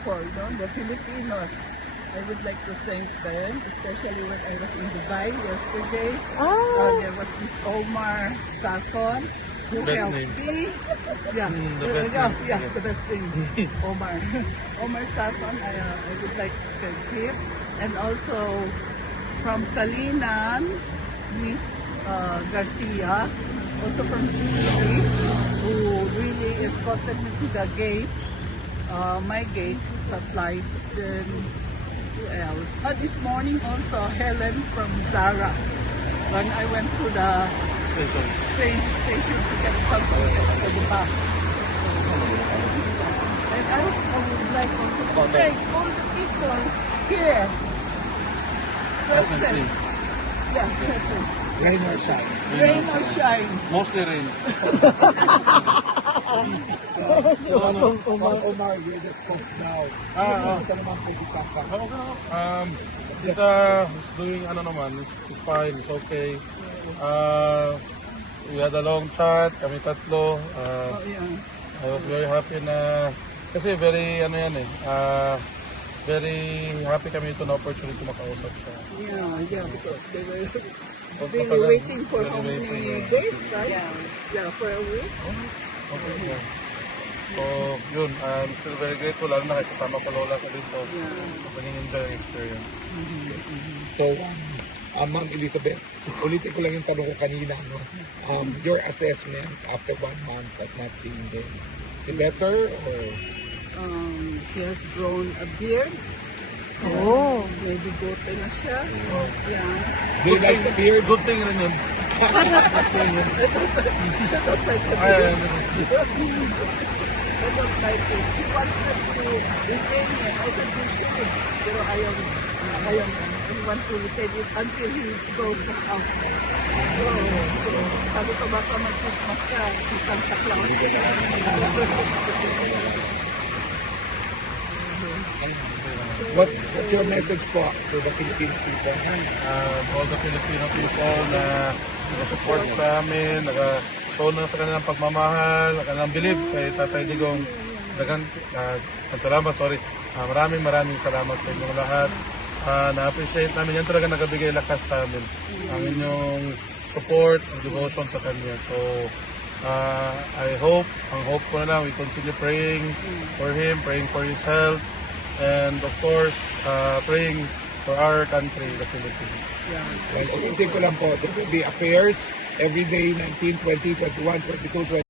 people, no? The Filipinos. I would like to thank them, especially when I was in Dubai yesterday. There was this Omar Sason who Best helped name. me. Yeah, The best name. yeah, the best thing. Omar. Omar Sason, I would like to thank him. And also from Talinan, Miss Garcia, also from Julie, who really escorted me to the gate, my gate sa flight. Then who else? This morning also Helen from Zara. When I went to the train station to get something for the bus. And I would like also to thank all the people here present. Yeah, present. Rain or shine. Rain or shine. Mostly rain. Omar, you're the spokes now. Ito naman po si Papa. He's doing ano naman, it's fine, it's okay. We had a long chat, kami tatlo. I was very happy na, kasi very, very happy kami ito na opportunity makausap siya. Yeah, because they were waiting for how many days, right? Yeah, for a week. Okay, yeah. So, yun, I'm still very grateful, lalo na kasama ko lola ko dito. Kasi nang-enjoy ang experience. So, Ma'am Elizabeth, ulitin ko lang yung tanong ko kanina. No? Your assessment after 1 month of not seeing them. Is it better or? He has grown a beard. Maybe gote na siya. Yeah. Do you like the beard? Good thing rin yun. I don't like it. He wanted to retain it. I said, you should. Pero ayaw. He want to retain it until he goes out. So, sabi ko baka mag-Christmas ka, si Santa Claus. What's your message po to the Filipino people? All the Filipino people na nag-support sa amin, nag-show na sa kanilang pagmamahal, kanilang belief kay Tatay Digong. Salamat. Maraming salamat sa inyong lahat. Na-appreciate namin. Yan talaga nagabigay lakas sa amin. Ang inyong support and devotion sa kanya. So, ang hope ko na lang, we continue praying for him, praying for his health, and of course, praying for our country, the Philippines. Ulitin ko lang po, there will be affairs every day, 19, 20, 21, 22, 23.